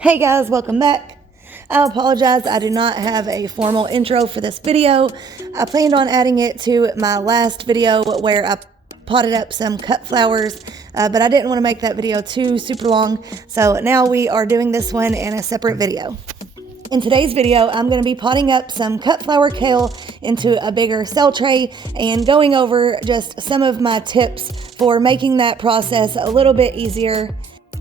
Hey guys, welcome back. I apologize, I do not have a formal intro for this video. I planned on adding it to my last video where I potted up some cut flowers, but I didn't want to make that video too super long, so now we are doing this one in a separate video. In today's video, I'm going to be potting up some Cutflower Kale into a bigger cell tray and going over just some of my tips for making that process a little bit easier.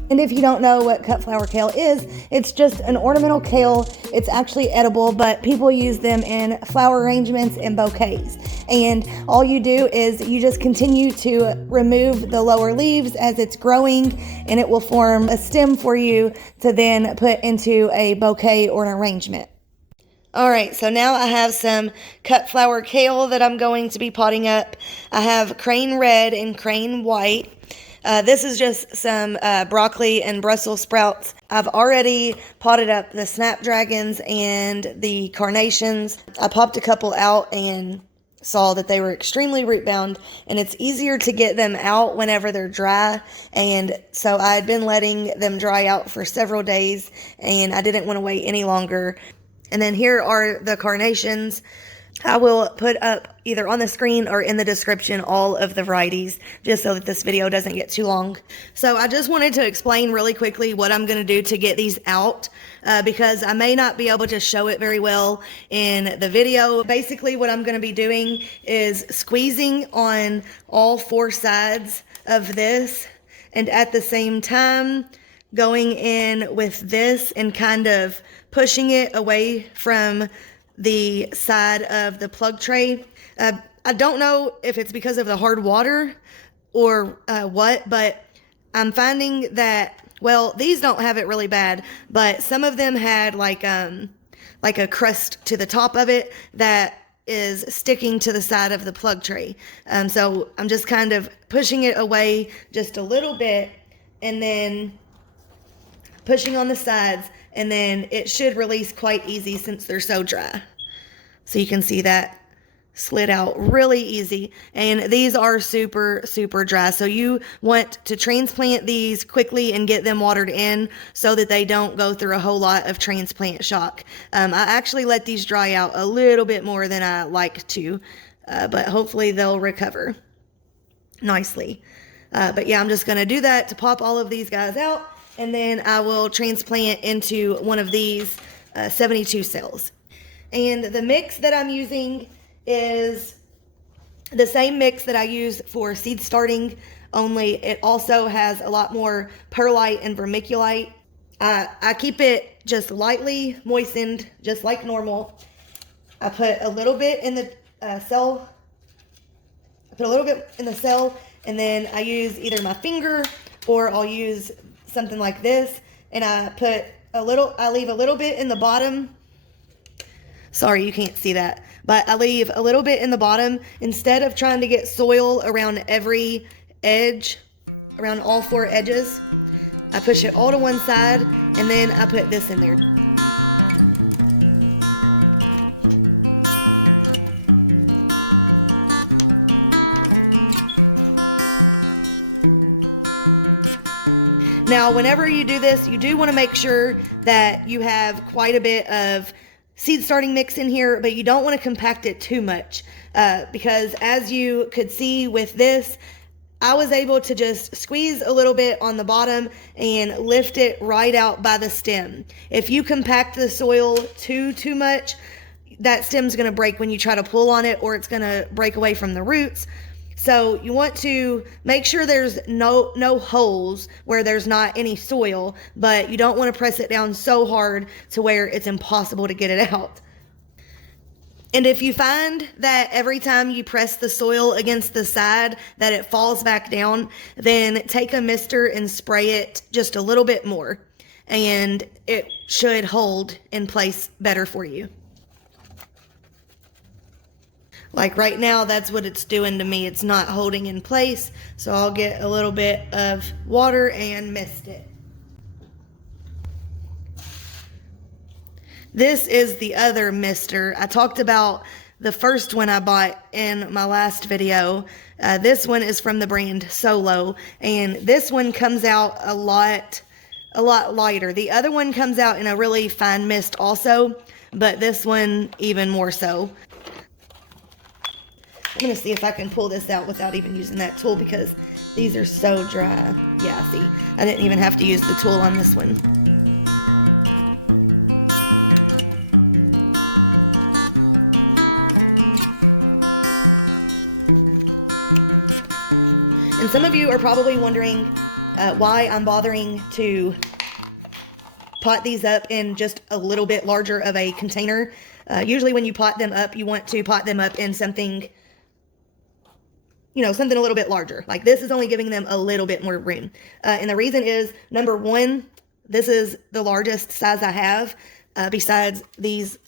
And if you don't know what Cutflower Kale is, it's just an ornamental kale. It's actually edible, but people use them in flower arrangements and bouquets. And all you do is you just continue to remove the lower leaves as it's growing, and it will form a stem for you to then put into a bouquet or an arrangement. All right, so now I have some Cutflower Kale that I'm going to be potting up. I have crane red and crane white. This is just some broccoli and Brussels sprouts. I've already potted up the Snapdragons and the Carnations. I popped a couple out and saw that they were extremely root bound, and it's easier to get them out whenever they're dry. And so I had been letting them dry out for several days, and I didn't want to wait any longer. And then here are the Carnations. I will put up either on the screen or in the description all of the varieties, just so that this video doesn't get too long. So I just wanted to explain really quickly what I'm going to do to get these out, because I may not be able to show it very well in the video. Basically what I'm going to be doing is squeezing on all four sides of this, and at the same time going in with this and kind of pushing it away from the side of the plug tray. I don't know if it's because of the hard water or what, but I'm finding that, well, these don't have it really bad, but some of them had like a crust to the top of it that is sticking to the side of the plug tray. So I'm just kind of pushing it away just a little bit and then pushing on the sides, and then it should release quite easy since they're so dry. So you can see that slid out really easy, and these are super dry. So you want to transplant these quickly and get them watered in so that they don't go through a whole lot of transplant shock. I actually let these dry out a little bit more than I like to, but hopefully they'll recover nicely. But yeah, I'm just going to do that to pop all of these guys out, and then I will transplant into one of these 72 cells. And the mix that I'm using is the same mix that I use for seed starting, only it also has a lot more perlite and vermiculite. I keep it just lightly moistened, just like normal. I put a little bit in the cell. And then I use either my finger or I'll use something like this, and I leave a little bit in the bottom. Sorry, you can't see that, but I leave a little bit in the bottom instead of trying to get soil around every edge, around all four edges. I push it all to one side, and then I put this in there. Now, whenever you do this, you do want to make sure that you have quite a bit of seed starting mix in here, but you don't want to compact it too much, because as you could see with this, I was able to just squeeze a little bit on the bottom and lift it right out by the stem. If you compact the soil too much, that stem's going to break when you try to pull on it, or it's going to break away from the roots. So you want to make sure there's no holes where there's not any soil, but you don't want to press it down so hard to where it's impossible to get it out. And if you find that every time you press the soil against the side that it falls back down, then take a mister and spray it just a little bit more, and it should hold in place better for you. Like right now, that's what it's doing to me. It's not holding in place, so I'll get a little bit of water and mist it. This is the other mister. I talked about the first one I bought in my last video. This one is from the brand Solo, and this one comes out a a lot lighter. The other one comes out in a really fine mist also, but this one even more so. I'm going to see if I can pull this out without even using that tool because these are so dry. Yeah, see, I didn't even have to use the tool on this one. And some of you are probably wondering why I'm bothering to pot these up in just a little bit larger of a container. Usually when you pot them up, you want to pot them up in something, you know, something a little bit larger. Like this is only giving them a little bit more room. And the reason is, number one, this is the largest size I have besides these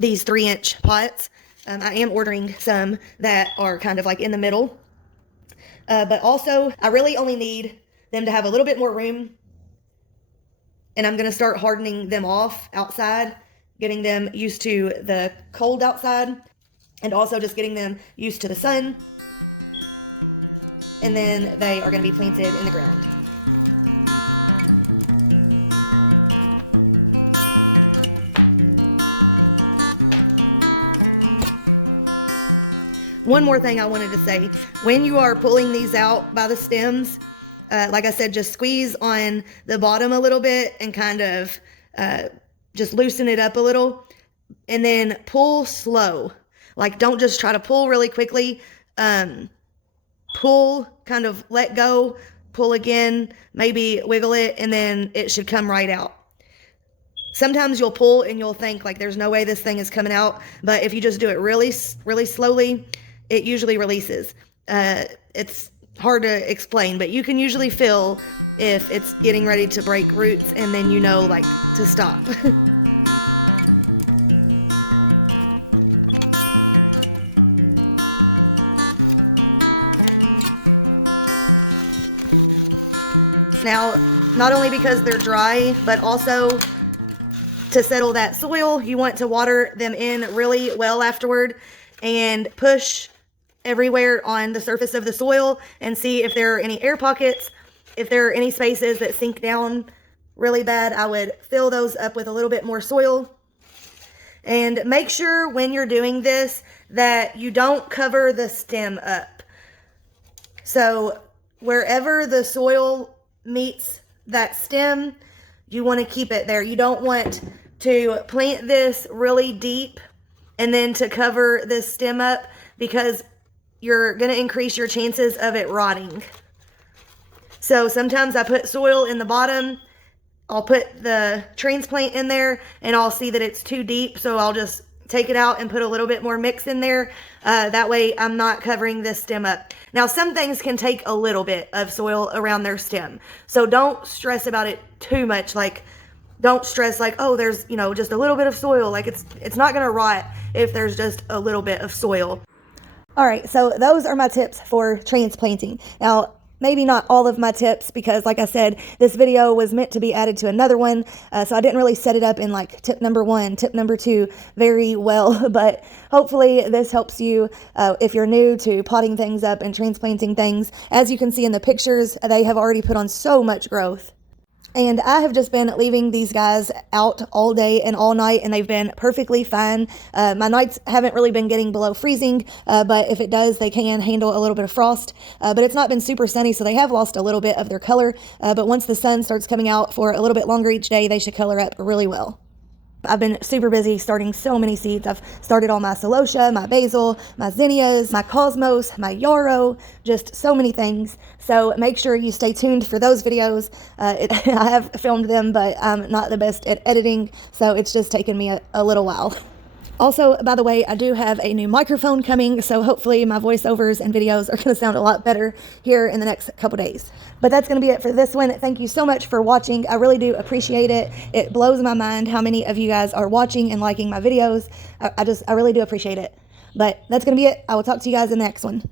3-inch pots. I am ordering some that are kind of like in the middle. But also, I really only need them to have a little bit more room. And I'm going to start hardening them off outside, getting them used to the cold outside, and also just getting them used to the sun. And then they are going to be planted in the ground. One more thing I wanted to say, when you are pulling these out by the stems, like I said, just squeeze on the bottom a little bit and kind of just loosen it up a little, and then pull slow. Like don't just try to pull really quickly. Pull, kind of let go, pull again, maybe wiggle it, and then it should come right out. Sometimes you'll pull and you'll think like there's no way this thing is coming out, but if you just do it really, really slowly, it usually releases. It's hard to explain, but you can usually feel if it's getting ready to break roots, and then you know like to stop. Now, not only because they're dry, but also to settle that soil, you want to water them in really well afterward and push everywhere on the surface of the soil and see if there are any air pockets. If there are any spaces that sink down really bad, I would fill those up with a little bit more soil. And make sure when you're doing this that you don't cover the stem up. So wherever the soil meets that stem, you want to keep it there. You don't want to plant this really deep and then to cover this stem up, because you're going to increase your chances of it rotting. So sometimes I put soil in the bottom. I'll put the transplant in there and I'll see that it's too deep, so I'll just take it out and put a little bit more mix in there. That way I'm not covering this stem up. Now some things can take a little bit of soil around their stem, so don't stress about it too much. Like don't stress like, oh, there's, you know, just a little bit of soil. Like it's not going to rot if there's just a little bit of soil. All right, so those are my tips for transplanting. Now, maybe not all of my tips, because like I said, this video was meant to be added to another one. So I didn't really set it up in like tip number 1, tip number 2 very well, but hopefully this helps you if you're new to potting things up and transplanting things. As you can see in the pictures, they have already put on so much growth. And I have just been leaving these guys out all day and all night, and they've been perfectly fine. My nights haven't really been getting below freezing, but if it does, they can handle a little bit of frost. But it's not been super sunny, so they have lost a little bit of their color. But once the sun starts coming out for a little bit longer each day, they should color up really well. I've been super busy starting so many seeds. I've started all my celosia, my basil, my zinnias, my cosmos, my yarrow, just so many things. So make sure you stay tuned for those videos. I have filmed them, but I'm not the best at editing, so it's just taken me a little while. Also, by the way, I do have a new microphone coming, so hopefully my voiceovers and videos are going to sound a lot better here in the next couple days. But that's going to be it for this one. Thank you so much for watching. I really do appreciate it. It blows my mind how many of you guys are watching and liking my videos. I really do appreciate it. But that's going to be it. I will talk to you guys in the next one.